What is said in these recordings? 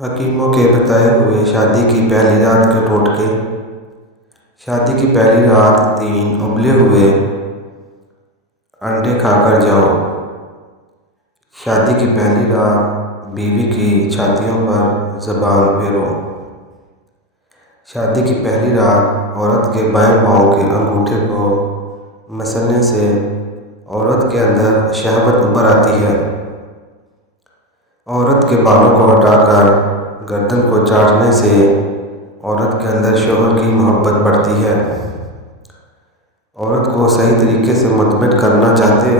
حکیموں کے بتائے ہوئے شادی کی پہلی رات کے ٹوٹکے۔ شادی کی پہلی رات 3 ابلے ہوئے انڈے کھا کر جاؤ۔ شادی کی پہلی رات بیوی کی چھاتیوں پر زبان پھیرو۔ شادی کی پہلی رات عورت کے بائیں پاؤں کے انگوٹھے کو مسلنے سے عورت کے اندر شہوت ابھر آتی ہے۔ عورت کے بالوں کو ہٹا کر گردن کو چاٹنے سے عورت کے اندر شوہر کی محبت بڑھتی ہے۔ عورت کو صحیح طریقے سے مطمئن کرنا چاہتے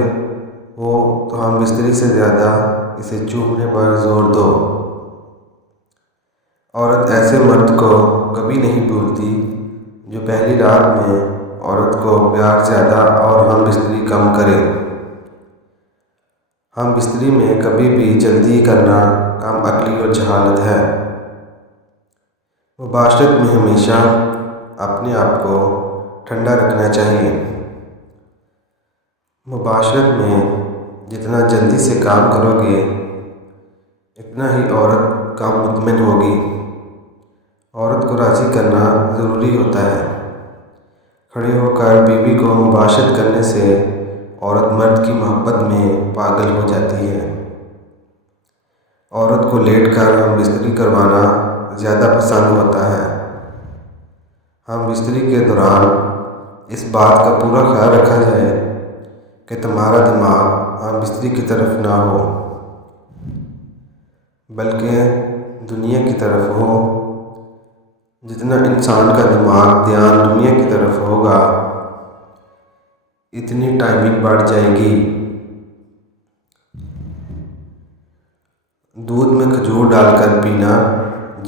ہو تو ہم بستری سے زیادہ اسے چومنے پر زور دو۔ عورت ایسے مرد کو کبھی نہیں بھولتی جو پہلی رات میں عورت کو پیار زیادہ اور ہم بستری کم کرے۔ ہم بستری میں کبھی بھی جلدی کرنا کم عقلی اور جہالت ہے۔ مباشرت میں ہمیشہ اپنے آپ کو ٹھنڈا رکھنا چاہیے۔ مباشرت میں جتنا جلدی سے کام کرو گے اتنا ہی عورت کم مطمئن ہوگی۔ عورت کو راضی کرنا ضروری ہوتا ہے۔ کھڑے ہو کر بیوی کو مباشرت کرنے سے عورت مرد کی محبت میں پاگل ہو جاتی ہے۔ عورت کو لیٹ کر ہم بستری کروانا زیادہ پسند ہوتا ہے۔ ہم بستری کے دوران اس بات کا پورا خیال رکھا جائے کہ تمہارا دماغ ہم بستری کی طرف نہ ہو بلکہ دنیا کی طرف ہو۔ جتنا انسان کا دماغ دھیان دنیا کی طرف ہوگا اتنی ٹائمنگ بڑھ جائے گی۔ دودھ میں کھجور ڈال کر پینا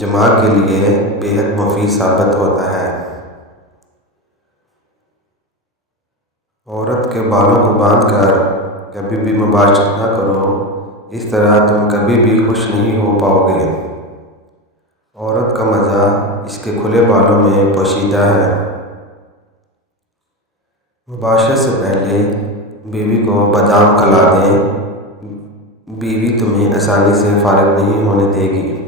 دماغ کے لیے بے حد مفید ثابت ہوتا ہے۔ عورت کے بالوں کو باندھ کر کبھی بھی مباشرت نہ کرو، اس طرح تم کبھی بھی خوش نہیں ہو پاؤ گے۔ عورت کا مزہ اس کے کھلے بالوں میں پوشیدہ ہے۔ مباشرت سے پہلے بیوی کو بادام کھلا دیں، بیوی تمہیں آسانی سے فارغ نہیں ہونے دے گی۔